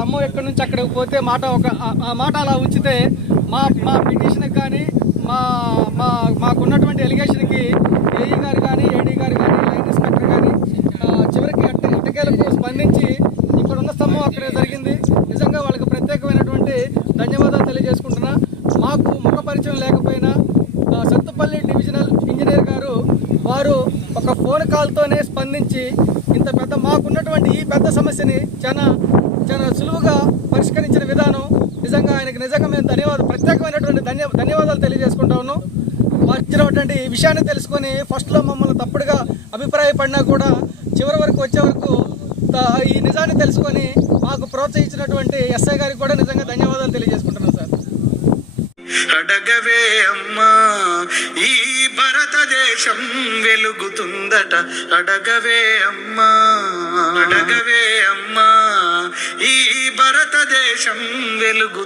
స్తంభం ఎక్కడి నుంచి అక్కడికి పోతే మాట ఒక ఆ- మాట అలా ఉంచితే మా మా పిటిషన్కి కానీ మా మా మాకున్నటువంటి ఎలిగేషన్కి ఏఈ గారు కానీ ఏడీ గారు కానీ లైన్ ఇన్స్పెక్టర్ కానీ చివరికి అట్ట ఇటకేలకు స్పందించి ఇక్కడ ఉన్న స్తంభం అక్కడ జరిగింది. నిజంగా వాళ్ళకి ప్రత్యేకమైనటువంటి ధన్యవాదాలు తెలియజేసుకుంటున్నా. మాకు ముఖ పరిచయం లేకపోయినా సత్తుపల్లి డివిజనల్ ఇంజనీర్ గారు వారు ఒక ఫోన్ కాల్తోనే స్పందించి ఇంత పెద్ద మాకున్నటువంటి ఈ పెద్ద సమస్యని చాలా చాలా సులువుగా పరిష్కరించిన విధానం. నిజంగా ఆయనకి నిజంగా మేము ధన్యవాదాలు ప్రత్యేకమైనటువంటి ధన్య ధన్యవాదాలు తెలియజేసుకుంటా ఉన్నాం. వచ్చినటువంటి ఈ విషయాన్ని తెలుసుకొని ఫస్ట్లో మమ్మల్ని తప్పుడుగా అభిప్రాయపడినా కూడా చివరి వరకు వచ్చే వరకు ఈ నిజాన్ని తెలుసుకొని మాకు ప్రోత్సహించినటువంటి ఎస్ఐ గారికి కూడా నిజంగా ధన్యవాదాలు తెలియజేసుకుంటున్నాను సార్. అడగవే అమ్మా ఈ భారతదేశం వెలుగుతుందట. అడగవే అమ్మా అడగవే భారతదేశం వెలుగు